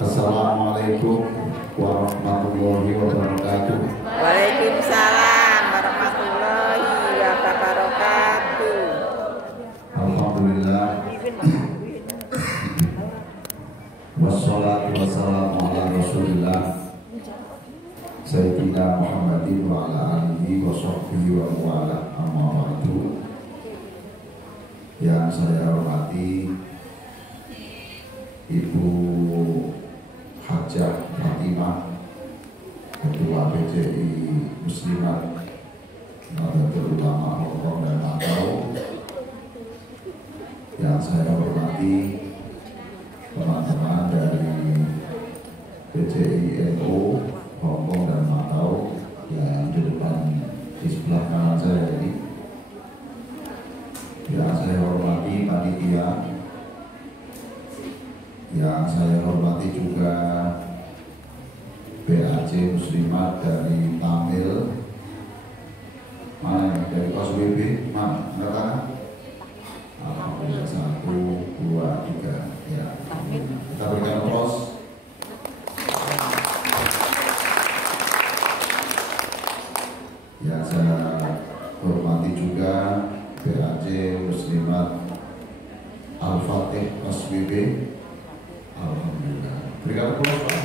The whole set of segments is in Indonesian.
Assalamualaikum warahmatullahi wabarakatuh. Waalaikumsalam warahmatullahi wabarakatuh. Alhamdulillah. Wassalatu wassalamu ala Rasulillah Sayyidina Muhammadin wa ala alihi wa sahbihi wa wala amma ba'du. Yang saya hormati Ibu Hajah Fatimah, Ketua PCI Muslimat Nahdlatul Ulama Hongkong dan Macau. Yang saya hormati teman-teman dari PCI NU Hongkong dan Macau yang di depan di sebelah kanan saya ini. Yang saya hormati panitia, yang saya hormati juga BAC Muslimat dari Tamil, mana dari KSWB, mana mereka? Alhamdulillah 1, 2, 3, ya. Kita berikan aplaus. Yang saya hormati juga BAC Muslimat Al-Fatih KSWB. Alhamdulillah. Berikan aplaus, Pak.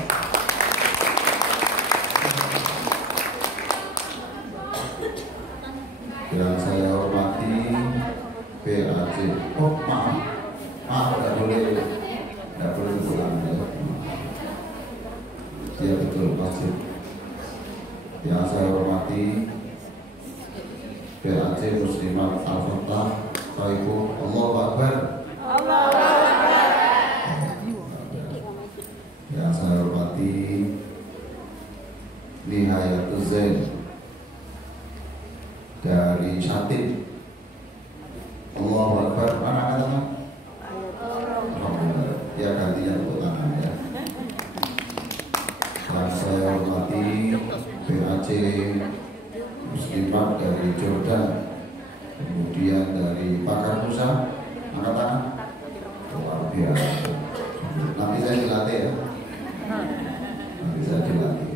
Yang saya hormati BAC. Oh, maaf, nggak boleh pulang ya. Iya betul, pasti. Yang saya hormati BAC Muslimat Al-Fatah. Assalamualaikum. Allahu Akbar. Allahu Akbar. Yang saya hormati Nihayatul Zain dari Shatib. Allahu Akbar. Mana katakan? Alhamdulillah. Ya gantinya tepuk tangan ya. Yang saya hormati BAC Muslimat dari Jordan, kemudian dari Pakar Musa. Angkat tangan. Luar biasa. Nanti saya dilatih ya. Nanti saya dilatih.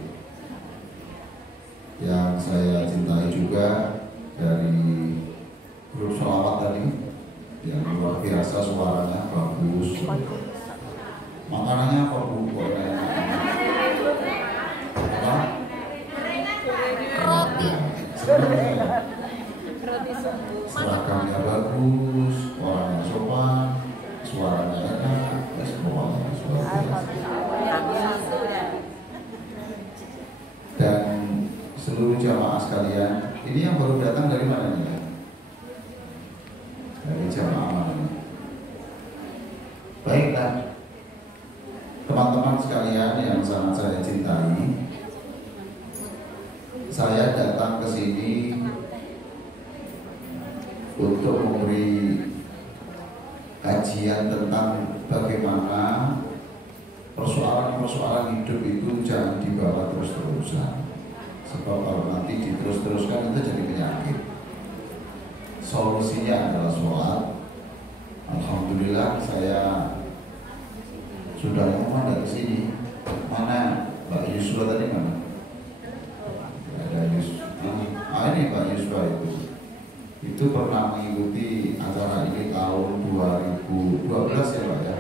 Yang saya cintai juga dari grup sholawat tadi, yang luar biasa, suaranya bagus, makanannya apa Bu? Seragamnya bagus, orangnya sopan, suaranya enak, semuanya luar biasa. Dan seluruh jamaah sekalian, ini yang baru datang dari mana nih? Dari jamaah mana? Baiklah, teman-teman sekalian yang sangat saya cintai, saya datang ke sini untuk memberi kajian tentang bagaimana persoalan-persoalan hidup itu jangan dibawa terus-terusan. Sebab kalau nanti diterus-teruskan itu jadi penyakit. Solusinya adalah sholat. Alhamdulillah saya sudah ngomong dari sini. Mana Mbak Yuswa tadi mana? Ada Yuswa. Ini Mbak Yuswa itu pernah mengikuti acara ini tahun 2012 ya Pak ya.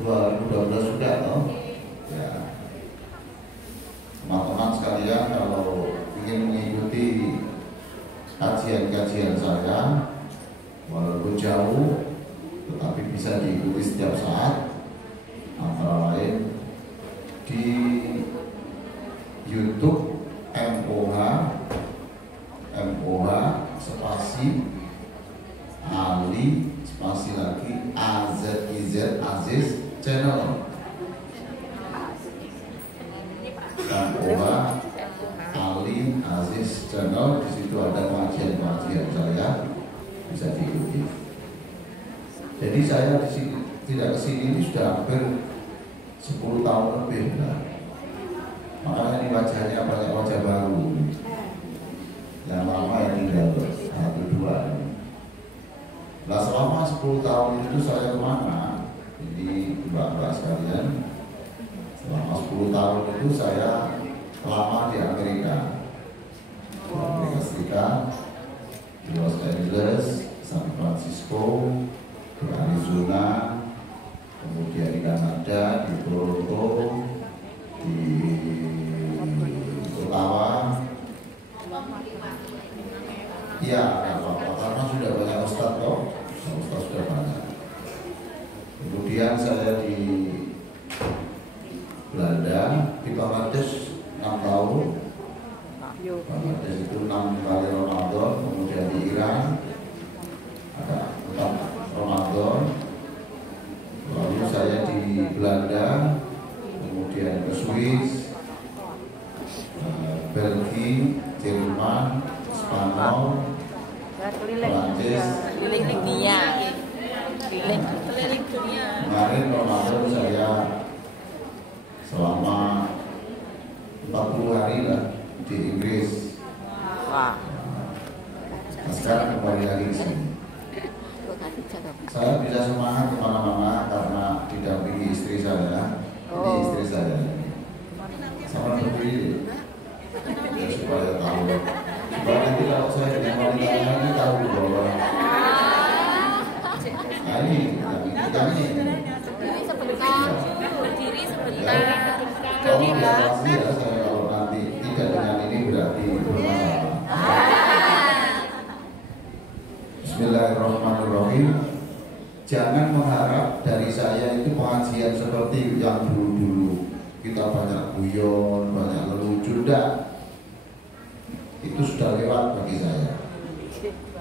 2012 sudah toh. Ya. Teman-teman sekalian, kalau ingin mengikuti kajian-kajian saya walaupun jauh tetapi bisa diikuti setiap saat, antara lain di YouTube MOH spasi Ali spasi lagi Aziz channel. MOH Ali Aziz channel, di situ ada kajian-kajian saya, bisa diikuti. Jadi saya di sini, tidak kesini ini sudah hampir 10 tahun lebih lah. Makanya ini wajahnya banyak wajah baru. Yang lama yang tinggal 1, 2. Nah, selama 10 tahun itu saya kemana? Ini mbak-mbak sekalian, selama 10 tahun itu saya lama di Amerika Serikat, di Los Angeles, San Francisco, di Arizona, kemudian di Kanada, di Toronto, di Ottawa. Iya, karena sudah banyak ustadz toh, ustadz sudah banyak. Kemudian saya di Belanda, di Bangladesh 6 tahun. Bangladesh itu 6 kali Ramadan. Kemudian di Iran ada 4 Ramadan. Lalu saya di Belanda, kemudian ke Swiss, Belgia, Jerman, Spanyol, Prancis. Keliling dunia. Keliling dunia. Kemarin Ramadan saya selama 40 hari lah di Inggris. Wah. Nah, sekarang kembali lagi ke sini. Saya bisa semangat kemana-mana karena didampingi istri saya. Ini istri saya. Sama berdiri ya, supaya tahu. Supaya nanti kalau saya dengan wanita ini tahu bahwa nah ini Berdiri sebentar. kalau diawasi ya saya kalau nanti tidak dengan ini berarti bermasalah. Bismillahirrahmanirrahim. Jangan mengharap dari saya itu pengajian seperti yang dulu-dulu kita banyak guyon, banyak lelucon. Itu sudah lewat bagi saya.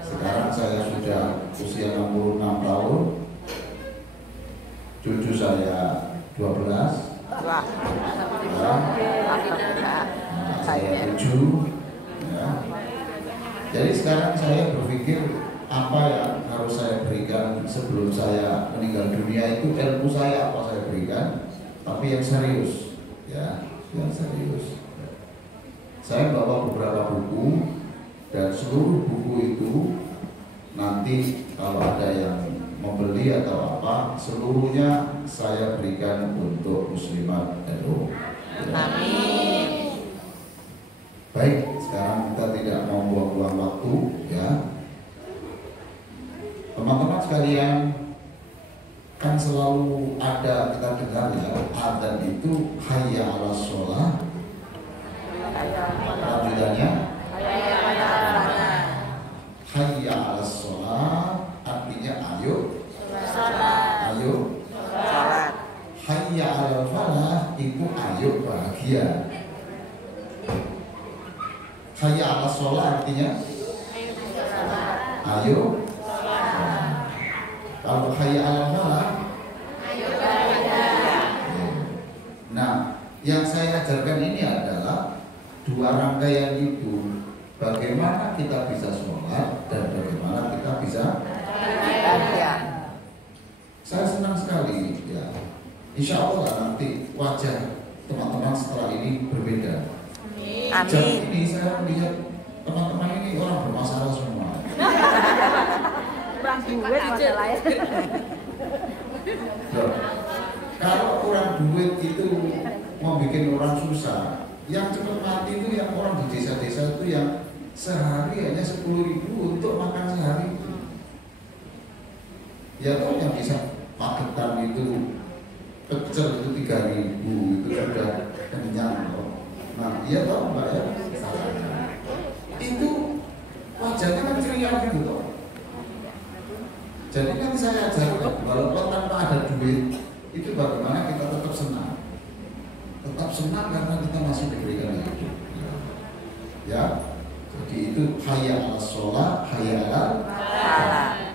Sekarang saya sudah usia 66 tahun, cucu saya 12, Wah. saya 7 ya. Jadi sekarang saya berpikir apa yang harus saya berikan sebelum saya meninggal dunia. Itu ilmu saya apa saya berikan, tapi yang serius ya, yang serius. Saya bawa beberapa buku dan seluruh buku itu nanti kalau ada yang membeli atau apa, seluruhnya saya berikan untuk muslimat NU. Amin. Baik, sekarang kita tidak mau buang-buang waktu ya. Teman-teman sekalian, kan selalu ada kita dengar ya, adzan itu hayya 'alas sholah. Lanjutannya hayya 'alas sholah, artinya ayo ayo Salat. hayya 'alal falah itu ayo bahagia. Hayya 'alas sholah artinya ayo. Kalau hayya 'alal falah ayo bahagia. Nah, yang saya ajarkan ini adalah dua rangkaian itu, bagaimana kita bisa sholat dan bagaimana kita bisa Bahagia. Saya senang sekali ya. Insya Allah nanti wajah teman-teman setelah ini berbeda. Amin. Jam ini saya lihat teman-teman ini orang bermasalah semua. Kurang duit masalahnya. Loh, kalau kurang duit itu mau bikin orang susah. Yang cepat mati itu yang orang di desa-desa itu yang sehari hanya 10.000 untuk makan sehari. Ya toh yang bisa paketan itu pecel itu 3.000 itu sudah kenyang loh. Nah iya toh mbak ya, itu wajahnya kan ceria gitu toh. Jadi nanti saya ajarkan walaupun tanpa ada duit itu bagaimana kita tetap senang. Tetap senang karena kita masih diberikan hidup. Ya, jadi itu hayya 'alas sholah, hayya 'alal falah.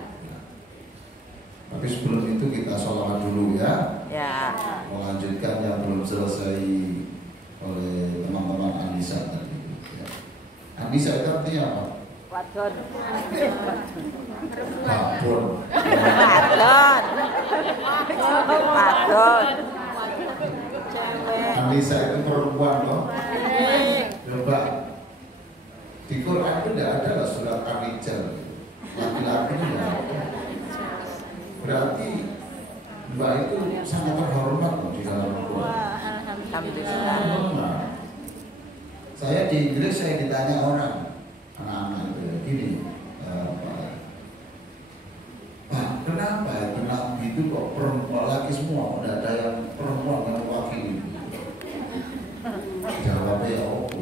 Tapi sebelum itu kita sholawat dulu ya. Ya. Melanjutkan yang belum selesai oleh teman-teman Anissa tadi. Ya. Anissa itu artinya apa? Wadon. Babon. Wadon. Wadon. Anissa itu perempuan loh. Coba di Quran itu tidak ada lah surat Ar-Rijal. Laki-laki itu tidak ada. berarti Mbak itu sangat terhormat loh di dalam Al-Quran. Alhamdulillah. Saya di Inggris saya ditanya orang anak-anak itu gini, Pak, kenapa itu Nabi itu kok perempuan laki semua, tidak ada yang perempuan yang mewakili? Jawabnya ya oke.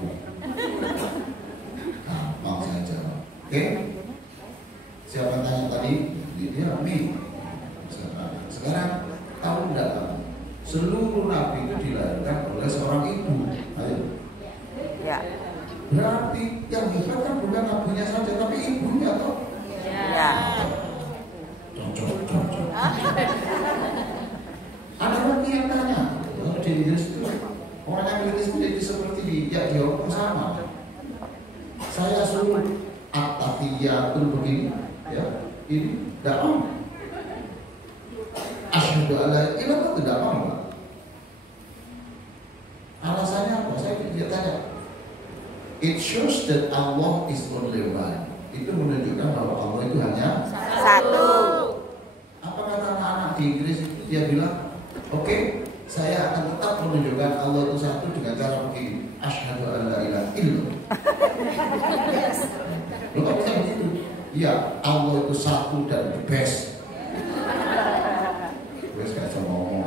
Gampang saya jawab. Oke? Siapa tanya tadi? Dia Mi. Sekarang tahu tidak kamu? Seluruh Nabi itu dilahirkan oleh seorang ibu. Ayo. Ya. Berarti yang hebat kan bukan nabinya saja, tapi ibunya toh. Ya. Cocok. Ada lagi yang tanya, di Inggris itu orang yang menjadi seperti ya dia orang sama. Saya suruh at-tahiyatul begini, ya ini tidak mau. Asyhadu alla ilaha illallah tidak mau. Alasannya apa? Dia tanya. It shows that Allah is only one. Itu menunjukkan bahwa Allah itu hanya satu. Apa kata anak-anak di Inggris itu? Dia bilang, oke, saya akan tetap menunjukkan Allah itu satu dengan cara begini. Asyhadu an la ilaha illallah. Lo kok bisa begitu? Iya, Allah itu satu dan the best. Gue gak bisa ngomong.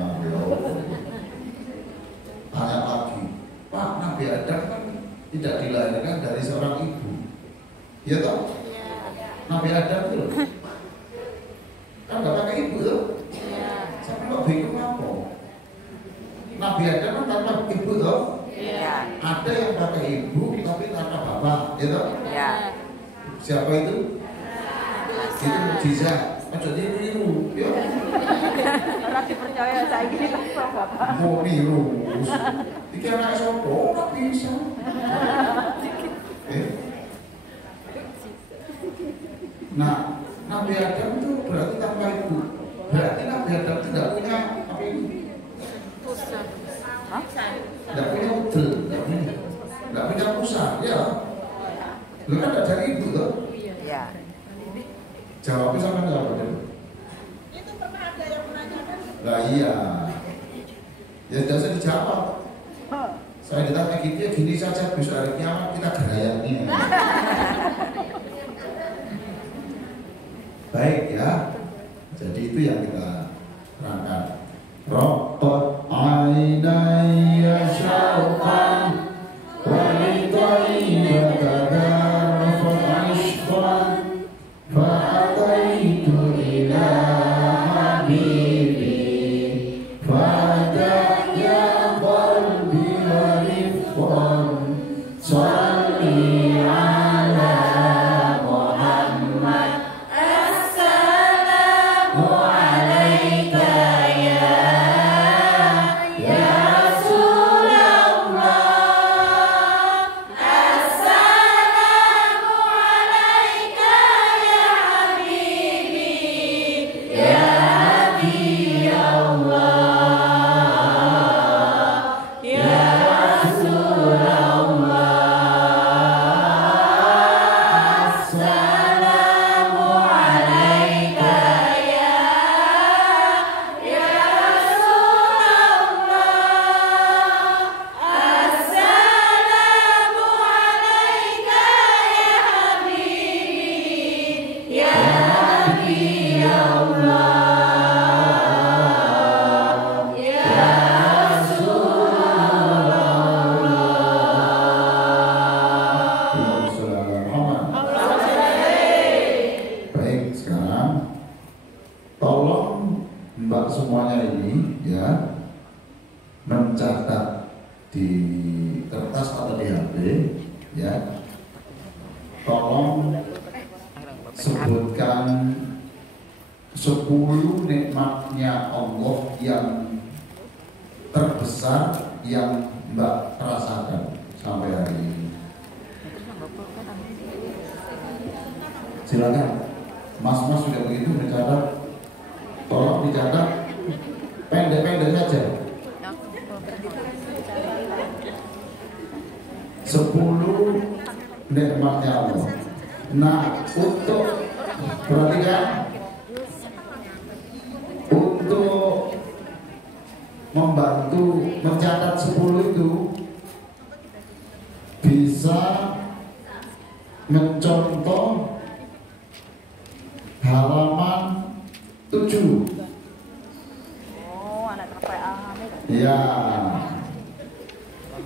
Tanya lagi, Pak, Nabi Adam kan tidak dilahirkan dari seorang ibu, ya toh? Nabi Adam itu loh, kan nggak pakai ibu tuh. Saya nggak bingung apa. Nabi Adam kan tanpa ibu toh. Ada yang pakai ibu tapi tanpa bapak, ya toh? Siapa itu? Itu mukjizat. Aja niru, ya. Orang dipercaya saya gini langsung bapak. Mau niru, iki anak sopo nggak bisa. Nah, Nabi Adam itu berarti tanpa ibu. Berarti Nabi Adam tidak punya apa ini? Tidak punya udel, tidak punya pusat, ya. Lu kan ada dari ibu tuh. Ya. Jawabnya sama siapa dulu? Itu pernah ada yang menanyakan. Lah iya. Ya tidak usah dijawab. Saya ditanya gitu ya gini saja, besok hari kiamat kita gerayani. Baik ya. Jadi itu yang kita terangkan. Raqat ainaya syauqan wa lidayya tadarrafat ashqan fa'ataitu ila habibi fada'ya qalbi wa rifqan salli ala Muhammad assalamu alaika ya Rasulullah assalamu alaika ya habibi ya nabi Allah ya Rasulullah assalamu alaika ya Rasulullah assalamu alaika ya habibi ya nabi Allah ya Rasulullah. Baik, sekarang tolong Mbak semuanya ini ya mencatat di kertas atau di HP ya. Tolong sebutkan 10 nikmatnya Allah yang terbesar yang Mbak rasakan sampai hari ini. Silakan, Mas sudah begitu mencatat. Tolong dicatat pendek-pendek saja. 10 nikmatnya Allah. Nah, untuk perhatikan halaman 7. Oh, anak PA. Ya.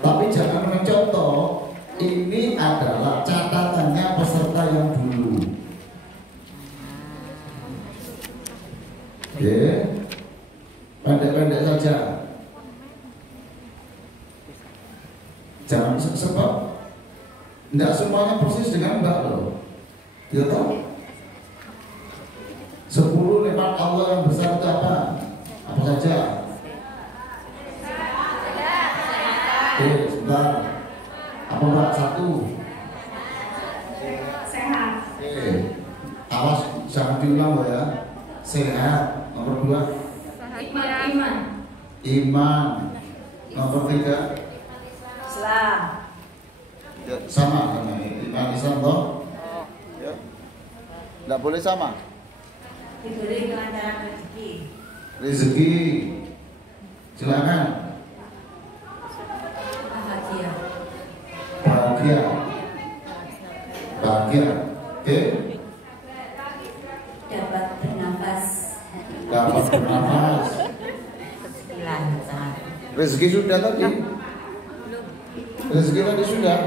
Tapi jangan mencontoh. Ini adalah catatannya peserta yang dulu. Oke. Pendek-pendek saja. Jangan sebab tidak semuanya persis dengan Mbak loh. Ya tahu? 10 nikmat Allah yang besar itu apa? Apa saja? Oke, sebentar. Apa Mbak? 1. Sehat. Oke. Awas jangan diulang loh ya. Sehat. Nomor 2. Iman. Iman. Nomor 3. Islam. Ya, sama dengan iman Islam toh? Ya. Tidak boleh sama. Diberi kelancaran rezeki. Rezeki. Silakan. Bahagia. Bahagia. Bahagia. Oke. Dapat bernafas. Dapat bernafas. Lancar. Rezeki sudah tadi. Rezeki tadi sudah.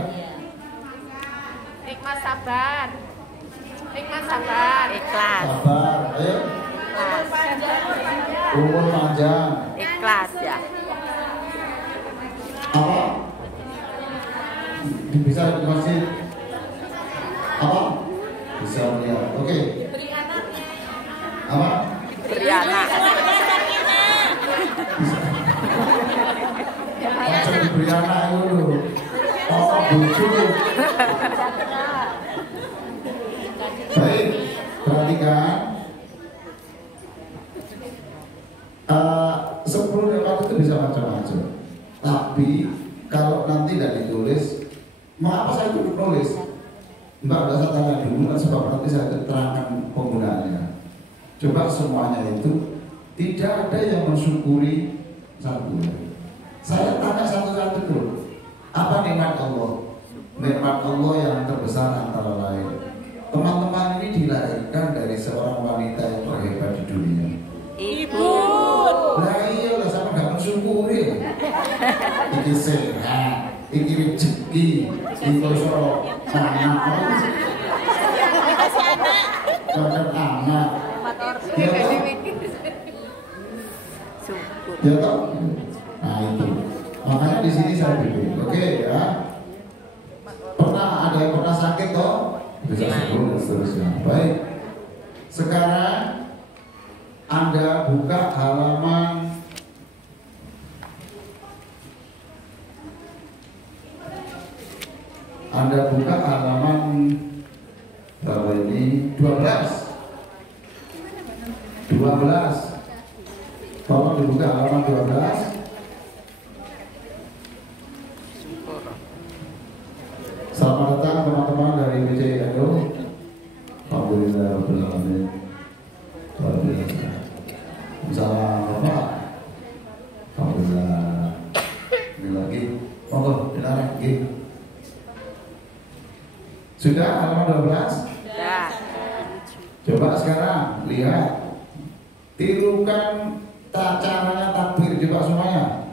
Hikmah sabar. Hikmah sabar. Ikhlas. Sabar. Ayo. Umur panjang. Ikhlas ya. Apa? Bisa masih apa? Bisa melihat. Oke. Apa? Beri anak. Macam diberi anak dulu. Oh, bucu. Baik, perhatikan. 10 nikmat itu bisa macam-macam. Tapi kalau nanti tidak ditulis, mengapa saya dulu nulis? Mbak, saya tanya dulu, sebab nanti saya terangkan penggunaannya. Coba semuanya itu tidak ada yang mensyukuri satu. Saya tanya satu-satu dulu. Apa nikmat Allah? Nikmat Allah yang terbesar antara lain. Teman-teman ini dilahirkan dari seorang wanita yang terhebat di dunia. Ibu. Nah iya lah, sama gak mensyukuri. Iki sehat, iki rezeki, iki soro anak, dapat anak. Ya toh? Syukur. Ya toh? Nah itu. Makanya di sini saya bikin. Oke ya. Pernah ada yang pernah sakit toh? Bisa sembuh dan seterusnya. Baik. Sekarang Anda buka halaman berapa ini? 12. Tolong dibuka halaman 12. Selamat datang teman-teman dari BC Edo. Alhamdulillah rabbil alamin. Luar biasa. Salam Bapak. Alhamdulillah. Ini lagi. Monggo dilarang lagi. Sudah halaman 12? Ya. Coba sekarang lihat. Tirukan caranya takbir, coba semuanya.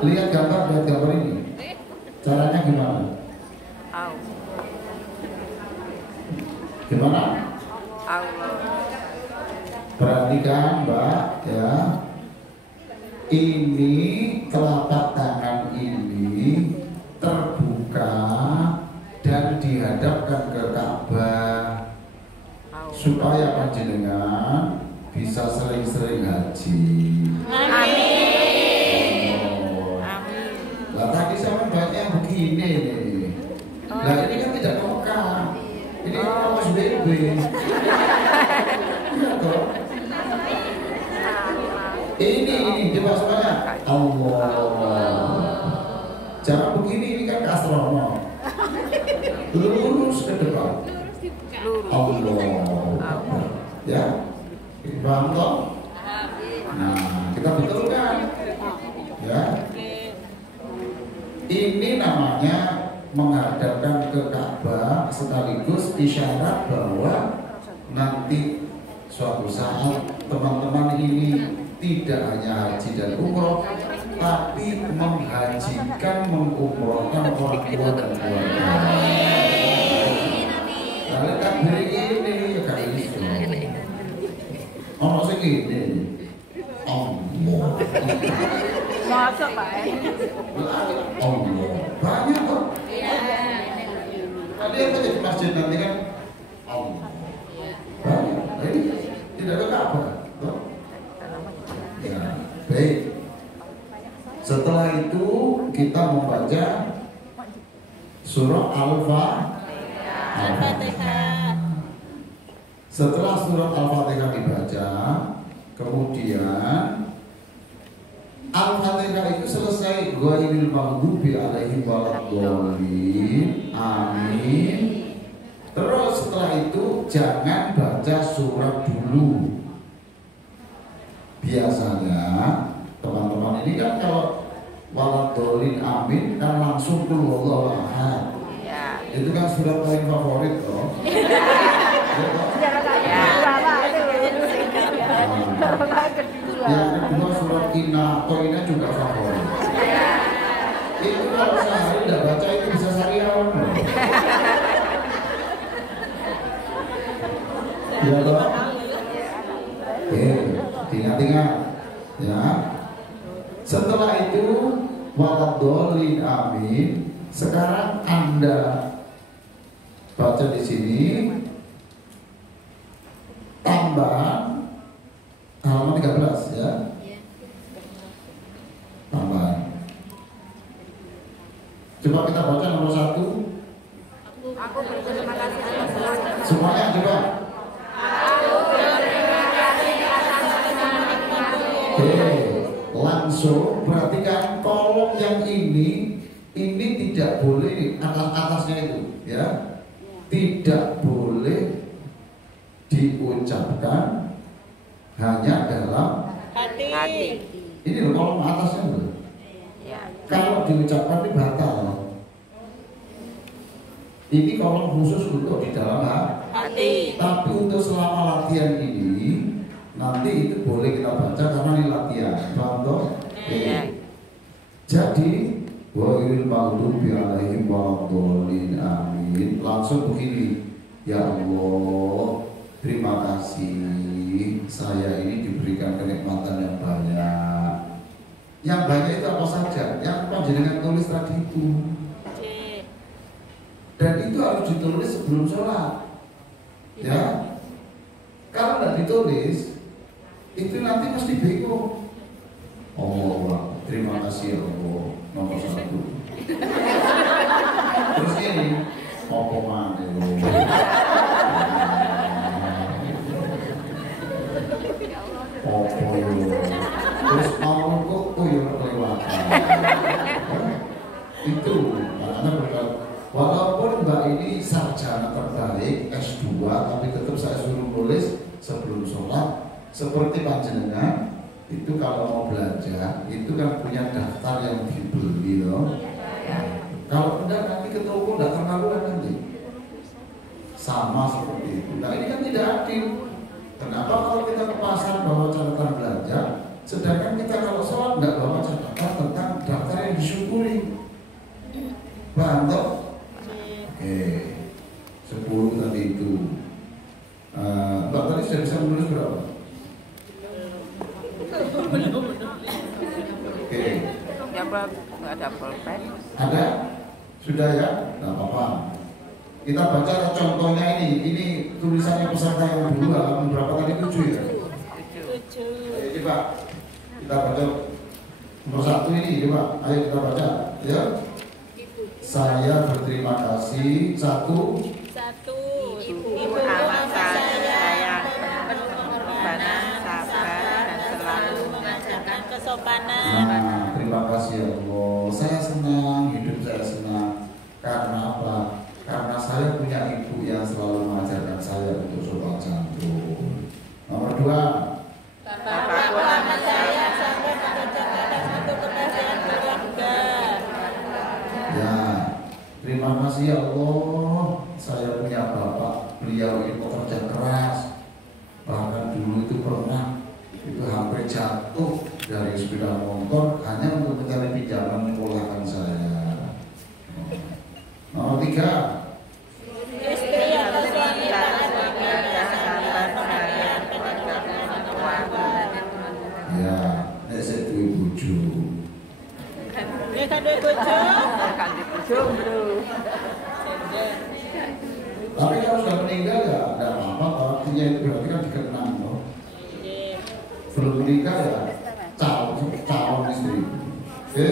Lihat gambar ini. Caranya gimana? Gimana? Perhatikan Mbak ya. Ini telapak tangan ini terbuka dan dihadapkan ke Ka'bah supaya panjenengan bisa sering-sering haji. Amin. Lah tadi sama banyak begini nih. Lah ini kan tidak lengkap. Ini harus BB. Iya toh? Ini coba semuanya. Allah. Jangan begini, ini kan kasrono. Lurus ke depan. Allah. Ya. Paham toh? Nah, kita betulkan. Ya. Ini namanya menghadapkan ke Ka'bah sekaligus isyarat bahwa nanti suatu saat teman-teman ini tidak hanya haji dan umroh, tapi menghajikan, mengumrohkan orang tua dan keluarga. Kalian kan beri ini ya kali itu. Oh masih gini. Allah. Masa Pak? Allah. Banyak kok. Kalian kan di masjid nanti kan Allah. Banyak. Jadi tidak ada apa. Ya, baik. Setelah itu kita membaca surah Al-Fatihah. Setelah surah Al-Fatihah dibaca, kemudian Al-Fatihah itu selesai, ghairil maghdubi alaihim waladdallin. Amin. Terus setelah itu jangan baca surat dulu. Biasanya teman-teman ini kan kalau waladdallin amin kan langsung qul huwallahu ahad. Ya. Itu kan surat paling favorit toh. Yang kedua surat Inna atau Inna juga favorit. Itu kalau sehari tidak baca itu bisa seharian. Ya toh. Ingat-ingat ya. Setelah itu waladdallin amin. Sekarang Anda baca di sini tambahan halaman 13 ya. Tambahan. Coba kita baca nomor 1. Aku berterima kasih atas segala. Semuanya coba. Oke, langsung perhatikan kolom yang ini tidak boleh atas-atasnya itu ya. Tidak boleh diucapkan hanya dalam Hati. ini loh kolom atasnya loh. Ya. Kalau diucapkan ini batal. Ini kolom khusus untuk di dalam Hati. tapi untuk selama latihan ini nanti itu boleh kita baca karena ini latihan. Paham toh? Iya. Jadi ghairil maghdubi alaihim waladdallin amin. Langsung begini. Ya Allah, terima kasih. Saya ini diberikan kenikmatan yang banyak. Yang banyak itu apa saja? Yang panjenengan tulis tadi itu. Dan itu harus ditulis sebelum sholat. Ya. Kalau tidak ditulis, itu nanti mesti bingung. Allah, terima kasih ya Allah, nomor 1. Terus ini, apa mana Apa yo? Terus mau kok yo kelewatan. Itu, makanya berkata, walaupun Mbak ini sarjana terbaik S2, tapi tetap saya suruh nulis sebelum sholat. Seperti panjenengan itu kalau mau belajar itu kan punya daftar yang dibeli loh. Kalau enggak nanti ke toko enggak terlaluan nanti. Sama seperti itu. Nah ini kan tidak adil. Kenapa kalau kita ke pasar bawa catatan belanja, sedangkan kita kalau sholat enggak bawa catatan tentang daftar yang disyukuri. Paham toh? Oke. 10 tadi itu. Mbak tadi sudah bisa menulis berapa? Oke. Ya Pak, nggak ada pulpen. Ada? Sudah ya? Nggak apa-apa. Kita baca contohnya ini. Ini tulisannya peserta yang dulu halaman berapa tadi? 7 ya? 7. Ayo coba kita baca nomor 1 ini. Coba, ayo kita baca. Ya. Saya berterima kasih. 1. Ibu amat saya penuh pengorbanan, sabar dan selalu mengajarkan kesopanan. Nah, terima kasih ya Allah. Saya senang, hidup saya senang. Karena apa? Karena saya punya ibu yang selalu mengajarkan saya untuk sopan santun. Nomor 2. Bapakku amat saya sampai mengerjakan satu kebahagiaan keluarga. Ya, terima kasih ya Allah. Saya suaminya itu berarti kan dikenang loh. Belum menikah ya calon istri. Oke?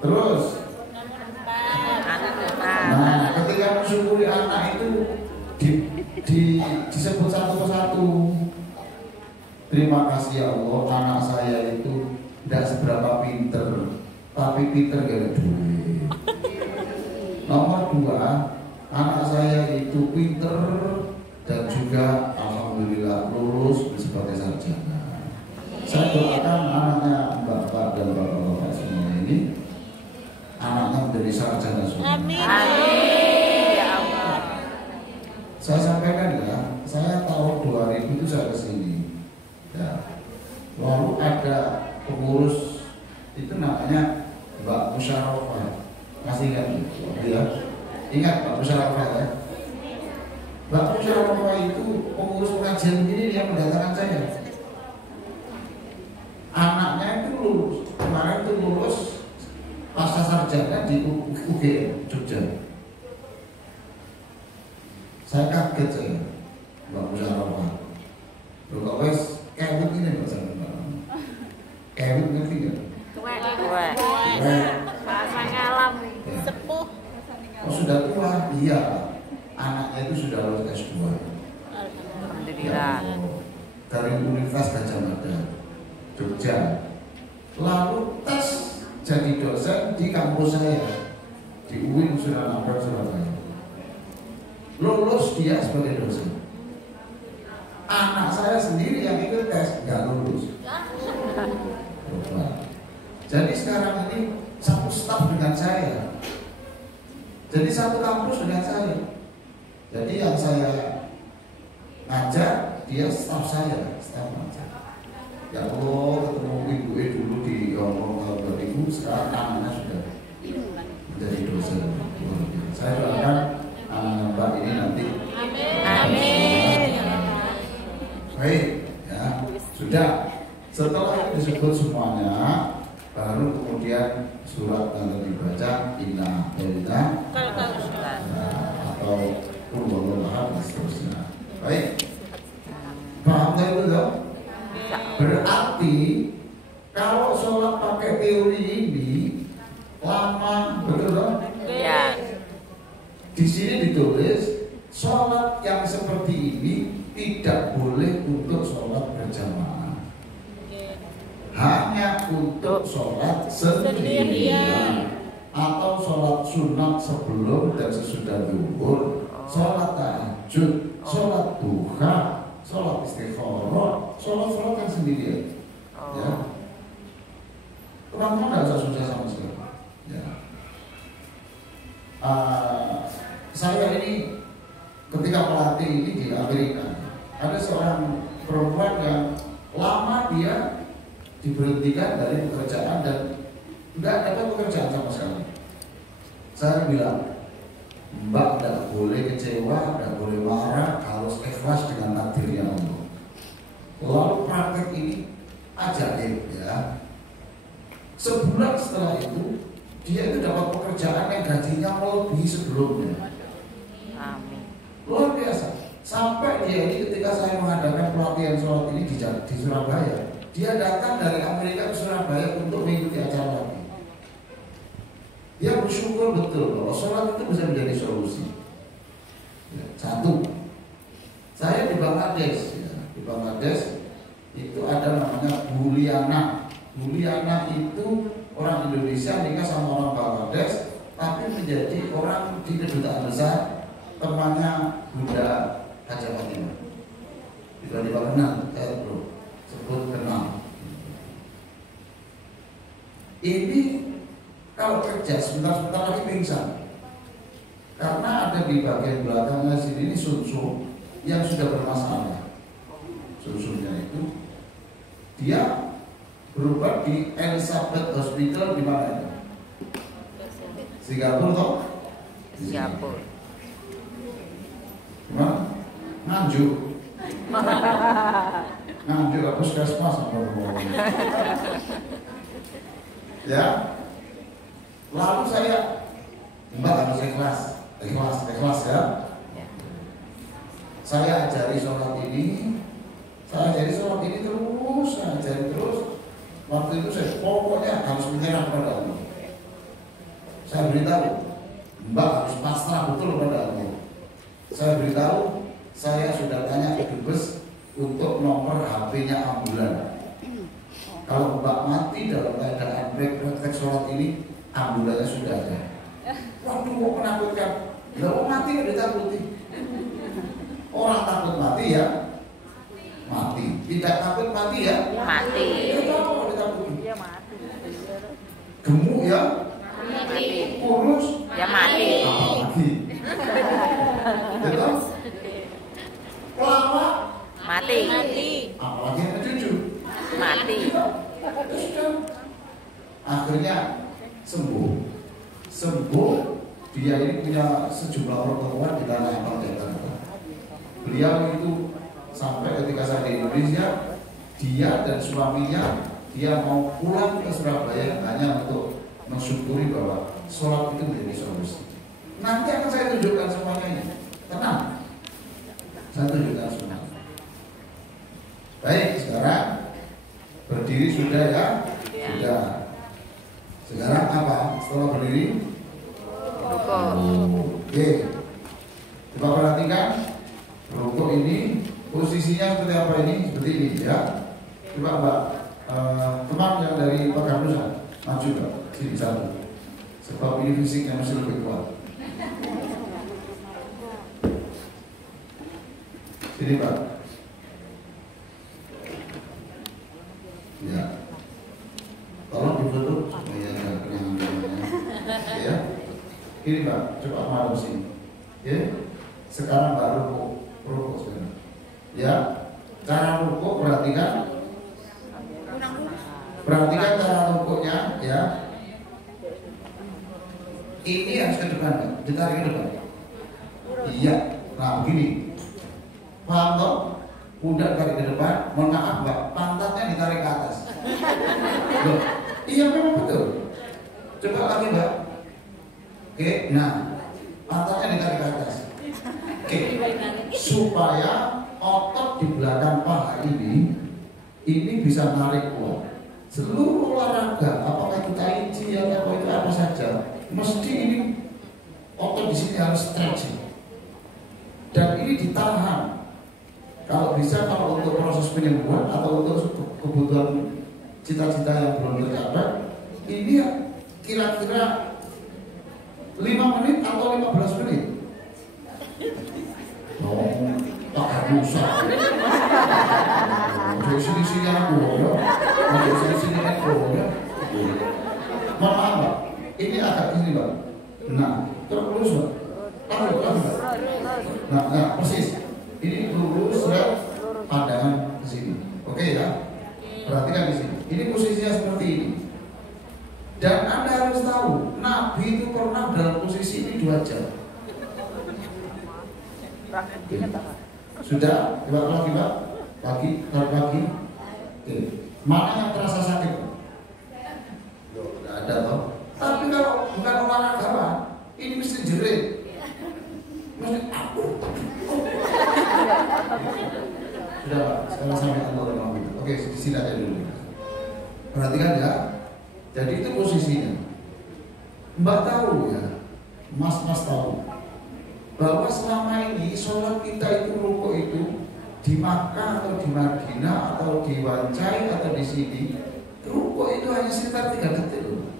Terus nah, ketika mensyukuri anak itu disebut satu persatu. Terima kasih ya Allah, anak saya itu tidak seberapa pinter, tapi pinter gak ada duit. Nomor 2, anak saya itu pinter dan juga alhamdulillah lulus sebagai sarjana. Saya doakan anaknya bapak dan bapak-bapak semua ini anaknya menjadi sarjana semua. Amin. Ya Allah. Saya sampaikan ya, saya tahun 2000 itu saya kesini. Ya. Lalu ada pengurus itu namanya Mbak Musyarofa, masih ingat ya? Ingat Mbak Musyarofa ya? Mbak Musyarofa itu pengurus pengajian ini dia mendatangkan saya. Anaknya itu lulus, kemarin itu lulus pasca sarjana di UGM Jogja. Saya kaget saya, Mbak Musyarofa. Loh kok wes kayak begini Mbak saya. Kayak ngerti nggak? Tua. Bahasa ngalam. Sepuh. Oh sudah tua, iya. Anaknya itu sudah lulus S2. Alhamdulillah. Dari Universitas Gajah Mada, Jogja. Lalu tes jadi dosen di kampus saya di UIN Surabaya, Surabaya. Lulus dia sebagai dosen. Anak saya sendiri yang ikut tes nggak lulus. Jadi sekarang ini satu staf dengan saya. Jadi satu kampus dengan saya. Jadi yang saya ngajar dia staf saya, staf ngajar. Ya Allah, ketemu ibu dulu di Hongkong tahun 2000, sekarang anaknya sudah menjadi dosen. Saya doakan Mbak ini nanti. Amin. Baik, ya sudah. Setelah disebut semuanya, baru kemudian surat yang dibaca inna ilna atau kulwallah dan seterusnya. Baik, paham itu dong? Berarti kalau sholat pakai teori ini lama, betul dong? Ya. Di sini ditulis sholat yang seperti ini tidak boleh untuk sholat berjamaah. Hanya untuk sholat sendirian atau sholat sunat sebelum dan sesudah zuhur, sholat tahajud, sholat duha, sholat istikharah, sholat yang sendirian. Ya, teman-teman nggak usah susah sama sekali. Ya. Saya ini ketika melatih ini di Amerika, ada seorang perempuan yang lama dia diberhentikan dari pekerjaan dan tidak ada pekerjaan sama sekali. Saya bilang, Mbak tidak boleh kecewa, tidak boleh marah, harus ikhlas dengan takdirnya Allah. Lalu praktek ini ajaib ya. Sebulan setelah itu dia itu dapat pekerjaan yang gajinya melebihi sebelumnya. Amin. Luar biasa. Sampai dia ini ketika saya mengadakan pelatihan sholat ini di Surabaya, dia datang dari Amerika ke Surabaya untuk mengikuti acara lagi. Dia bersyukur betul bahwa sholat itu bisa menjadi solusi. Ya, satu, saya di Bangladesh, ya, di Bangladesh itu ada namanya Buliana. Buliana itu orang Indonesia nikah sama orang Bangladesh, tapi menjadi orang di kedutaan besar, temannya Bunda Hajah Fatimah. Tiba-tiba kenal, saya belum sebut kenal. Ini kalau kerja sebentar-sebentar lagi pingsan, karena ada di bagian belakangnya sini ini sumsum yang sudah bermasalah. Sumsumnya itu dia berobat di Elizabeth Hospital di mana itu? Singapura toh? Singapura. Gimana? Nganjuk. Nganjuk apa puskesmas apa? Ya. Lalu saya Mbak harus ikhlas ya. Saya ajari sholat ini terus, saya ajari terus. Waktu itu saya pokoknya harus menyerah kepada Allah. Saya beritahu, Mbak harus pasrah betul kepada Allah. Saya beritahu, saya sudah tanya ke Dubes untuk nomor HP-nya ambulan. Kalau Mbak mati dalam keadaan praktek sholat ini, ambulannya sudah ada. Waduh, kok menakutkan? Kalau mati nggak ditakuti. Orang takut mati ya, mati. Tidak takut mati ya, Mati. Tidak tahu ditakuti. Dia mati. Gemuk ya, Mati. kurus, Ya mati. apa lagi? Betul? Pelawak, Mati. apalagi yang cucu. Mati. Ya sudah. Akhirnya sembuh. Dia ini punya sejumlah pertemuan di Tanah Abang Jakarta. Beliau itu sampai ketika saya di Indonesia, dia dan suaminya dia mau pulang ke Surabaya hanya untuk mensyukuri bahwa sholat itu menjadi solusi. Nanti akan saya tunjukkan semuanya ini. Tenang, saya tunjukkan semua. Baik, sekarang berdiri sudah ya? Sudah. Sekarang apa? Setelah berdiri? Rukuk. Oke. Coba perhatikan. Rukuk ini posisinya seperti apa ini? Seperti ini ya. Coba Mbak, teman yang dari Paganusa maju Mbak, sini satu. Sebab ini fisiknya masih lebih kuat. Sini Mbak. Ya. Tolong difoto supaya ada kenangan-kenangannya. Ya. Ini Mbak, coba madep sini. Ya. Sekarang Mbak rukuk sekarang. Ya. Cara rukuk perhatikan cara rukuknya ya. Ini harus ke depan, Mbak. Ditarik ke depan. Iya. Nah, begini. Paham toh? Udah tarik ke depan. Mohon maaf, Mbak. Pantatnya ditarik ke atas. Loh. Iya memang betul. Coba lagi, Mbak. Oke, nah. Pantatnya ditarik ke atas. Oke. Supaya otot di belakang paha ini bisa narik kuat. Seluruh olahraga, apakah itu tai chi atau itu apa saja, mesti ini otot di sini harus stretching. Dan ini ditahan. Kalau bisa, kalau untuk proses penyembuhan atau untuk kebutuhan cita-cita yang belum tercapai, ini ya kira-kira 5 menit atau 15 menit. Oh, tak usah. Dari sini aku ya, dari sini aku ya. Maaf Mbak, ini agak ini Mbak. Nah, terus Mbak. Mbak. Nah, persis. Ini lurus dan pandangan ke sini. Oke ya. Perhatikan di sini. Ini posisinya seperti ini. Dan Anda harus tahu, Nabi itu pernah dalam posisi ini 2 jam. Sudah, coba lagi Pak. Pagi. Oke. Mana yang terasa sakit? Tidak ada toh. Tapi kalau bukan olahragawan, ini mesti jerit. Mesti aku. Sudah Pak, sekarang sampai Allah. Oke, di sini aja dulu. Perhatikan ya. Jadi itu posisinya. Mbak tahu ya, Mas tahu bahwa selama ini sholat kita itu rukuk itu di Makkah atau di Madinah atau di Wancai atau di sini, rukuk itu hanya sekitar 3 detik loh.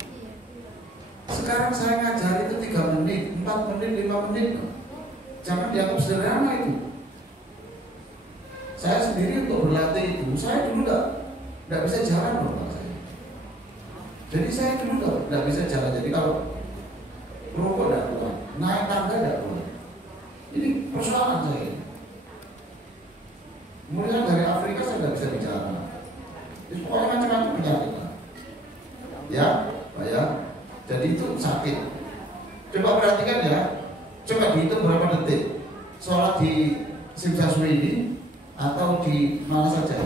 Sekarang saya ngajar itu 3 menit, 4 menit, 5 menit loh. Jangan dianggap sederhana itu. Saya sendiri untuk berlatih itu, saya dulu nggak bisa jalan loh Pak saya. Jadi saya dulu nggak bisa jalan. Jadi kalau rukuk nggak kuat, naik tangga nggak kuat. Ini persoalan saya. Mulai dari Afrika saya nggak bisa bicara. Jadi pokoknya macam-macam penyakit. Ya, Pak ya. Jadi itu sakit. Coba perhatikan ya. Coba dihitung berapa detik. Sholat di Simsaswi ini atau di mana saja.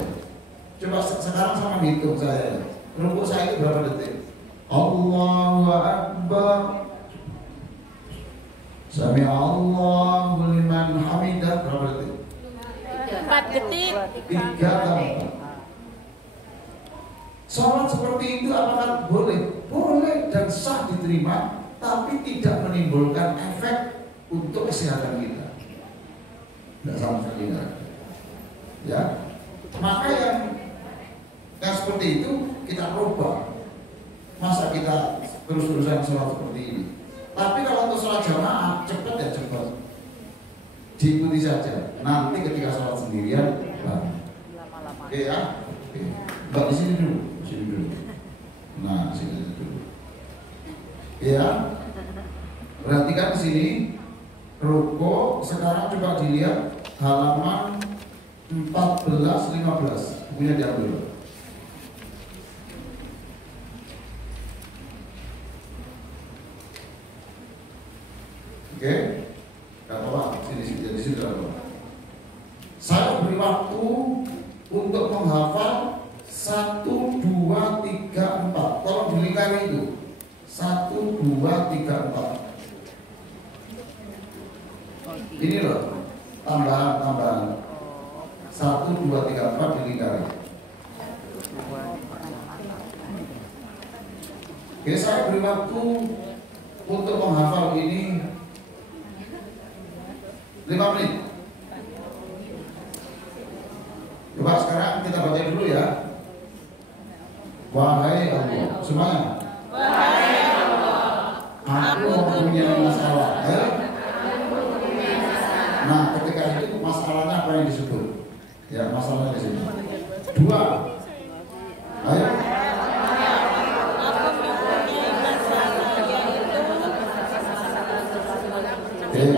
Coba sekarang sama hitung saya. Rukuk saya itu berapa detik? Allahu Akbar. Sami Allahu liman hamidah, berapa detik? 4 detik. 3 atau 4. Sholat seperti itu apakah boleh? Boleh dan sah diterima, tapi tidak menimbulkan efek untuk kesehatan kita. Tidak sama sekali tidak. Ya, maka yang seperti itu kita rubah. Masa kita terus-terusan sholat seperti ini? Tapi kalau untuk sholat jamaah cepat ya cepat, diikuti saja. Nanti ketika sholat sendirian, oke ya. Oke. Mbak di sini dulu, sini dulu. Nah, sini dulu. Ya, perhatikan di sini. Ruko sekarang coba dilihat halaman 14-15, bukunya diambil. Oke, gak apa-apa, sini di situ apa? Saya beri waktu untuk menghafal 1, 2, 3, 4. Tolong dilingkari itu. 1, 2, 3, 4. Ini loh, tambahan. 1, 2, 3, 4 dilingkari. Oke, saya beri waktu untuk menghafal ini 5 menit. Coba sekarang kita baca dulu ya. Wahai Allah, semuanya. Wahai Allah, Aku mempunyai masalah. Nah, ketika itu masalahnya apa yang disebut? Ya, masalahnya di sini. 2. Ayo. aku mempunyai masalah yaitu Oke.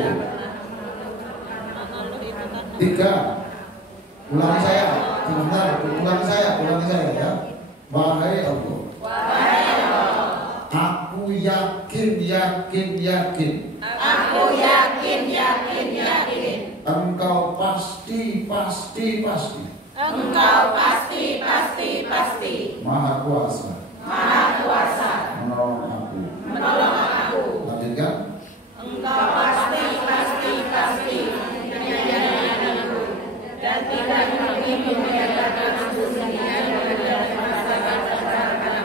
3. Ulangi saya. Sebentar, ulangi saya ya. Wahai Allah. Aku yakin. aku yakin Engkau pasti engkau pasti Maha Kuasa menolong aku. Lanjutkan. engkau pasti menyayangiku dan tidak mungkin membiarkan aku sendirian dalam masalah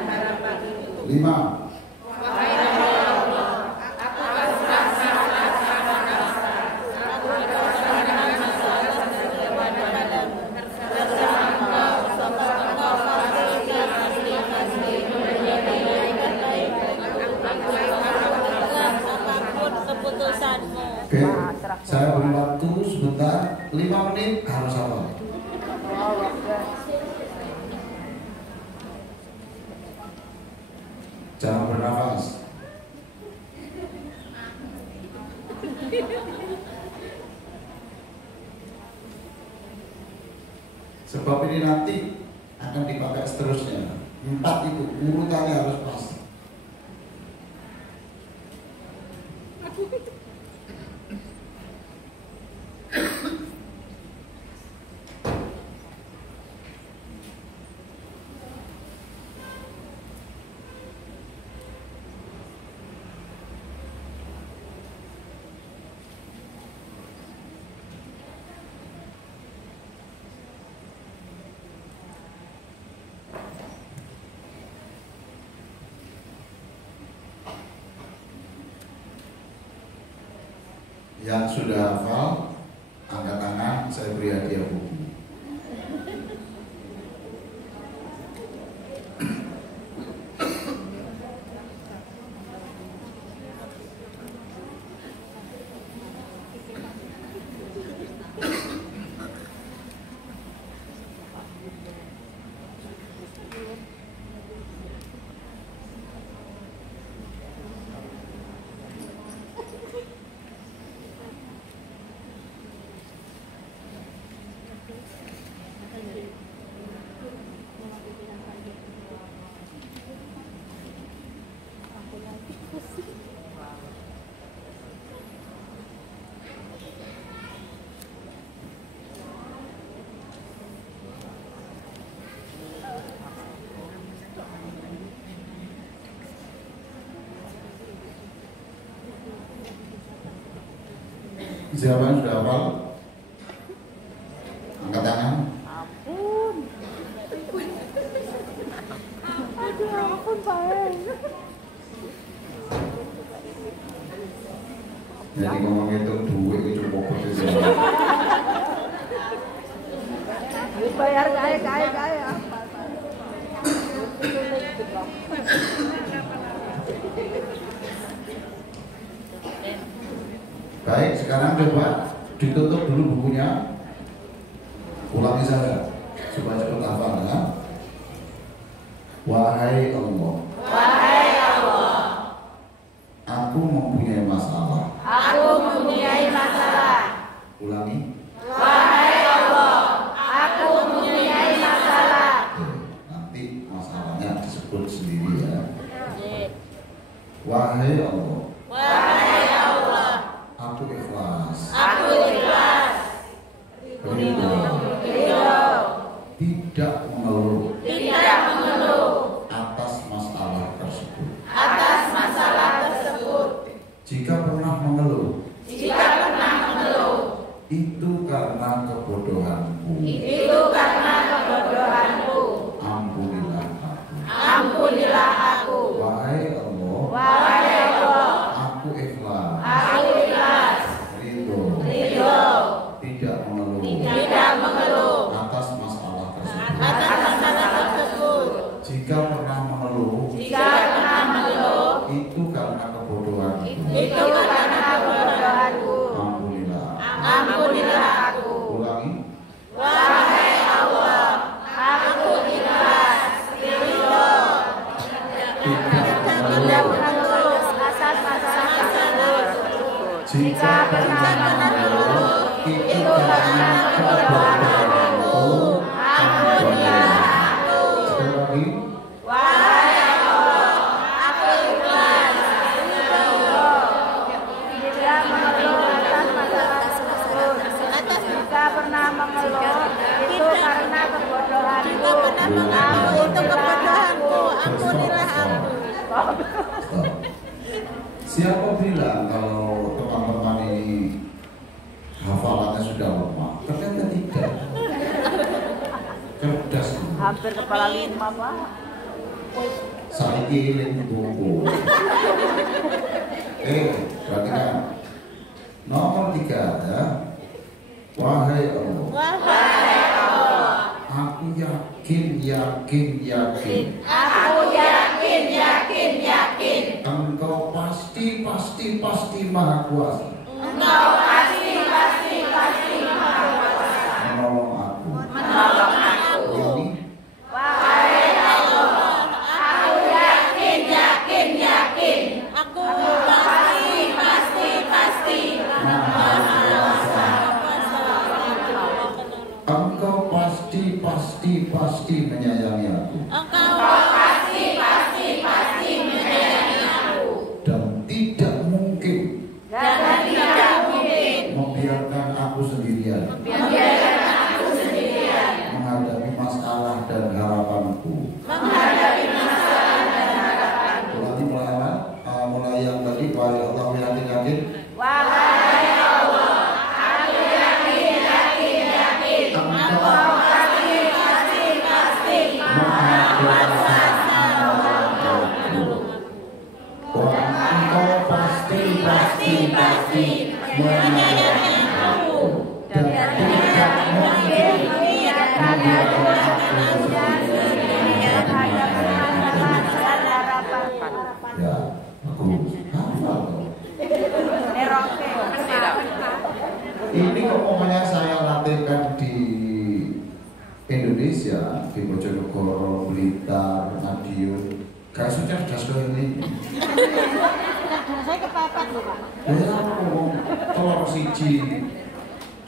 harapan itu. 5. Oke, saya beri waktu sebentar, 5 menit harus hafal. Jangan bernafas. Sebab ini nanti akan dipakai seterusnya. 4 itu urutannya harus pas. Yang sudah hafal, angkat tangan, saya beri hadiah buku. Siapa yang sudah hafal? Ditutup dulu bukunya. Ulangi saja supaya cepat hafal ya. Wahai Allah. Wahai Allah, Aku mempunyai masalah. aku mempunyai masalah. Ulangi. Wahai Allah, aku mempunyai masalah. Nanti masalahnya disebut sendiri ya. Wahai Allah. Wahai Allah, Aku ikhlas. aku ikhlas. Ridho. Ridho, Tidak mengeluh tidak mengeluh atas masalah tersebut. atas masalah tersebut. Jika pernah mengeluh, Jika pernah mengeluh, itu karena kebodohanku. itu karena kebodohanku. Ampunilah aku. Ampunilah aku. Wahai Allah. Wahai Allah, Aku ikhlas. aku ikhlas. Ridho. Ridho, Tidak mengeluh tidak mengeluh atas masalah tersebut. atas masalah tersebut. Jika pernah mengeluh, Jika pernah mengeluh, itu karena kebodohanku. itu karena kebodohanku. Ampunilah. Ampunilah aku. Ulangi. Wahai Allah, aku ikhlas. Ridho, tidak mengeluh atas masalah tersebut. Jika pernah mengeluh, itu karena kebodohanku. Ampunilah aku. Sekali lagi. Wahai Allah, aku ikhlas. Ridho, tidak mengeluh atas masalah tersebut. Jika pernah mengeluh, itu karena kebodohanku. Ampunilah aku. Stop. Siapa bilang kalau teman-teman ini hafalannya sudah lemah? Ternyata tidak. Cerdas. Hampir kepala 5 Pak. Saya iling buku. Perhatikan. Nomor 3 ya. Wahai Allah. Wahai Allah, Aku yakin. aku yakin. Engkau pasti maha kuasa. Engkau pasti maha kuasa. Menolong aku. Menolong aku. Ini Wahai Allah, aku yakin. Aku pasti. maha kuasa. Engkau pasti menyayangi aku. Engkau pasti menyayangi aku. Dan tidak mungkin membiarkan aku sendirian menghadapi masalah dan harapanku. Mulai yang tadi, wahai Allah yakin. Wahai Allah, aku yakin. Engkau pasti Maha kuasa. Engkau pasti menyayangi aku dan tidak mungkin membiarkan aku sendirian menghadapi masalah dan harapanku. Ya, bagus. Hafal dong. Ini umumnya saya latihkan di Indonesia, di Bojonegoro, Blitar, Madiun. Kasusnya sudah ini. Saya kepapat loh Pak. Ya, telur siji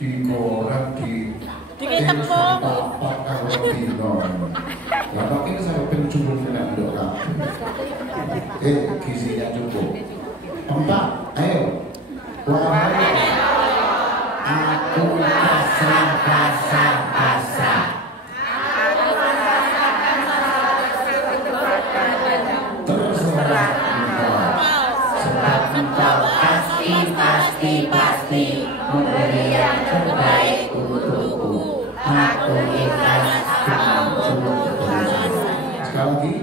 digoreng di tepung. papat kalau dino. Lah kok ini saya pencuri kena ndok kabeh. Gizinya cukup. 4, ayo. Wahai aku kasar. Terserah engkau. Sebab engkau pasti memberi yang terbaik untukku. Aku ikhlas menanggung dosa. Sekali lagi.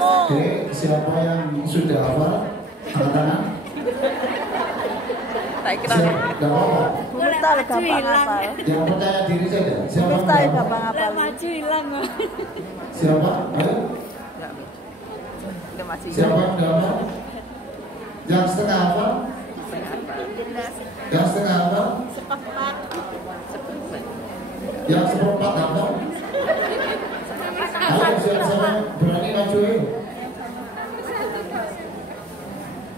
Oke, siapa yang sudah hafal? Saya kira. Nggak apa-apa. Mesta gampang apa? Yang percaya diri saja. Siapa? Mesta yang gampang apa? Maju hilang. Siapa? Ayo. Udah masih. Siapa yang dapat? Yang setengah apa? Yang setengah apa? Sepakat. Yang seperempat apa? Ayo siapa berani maju?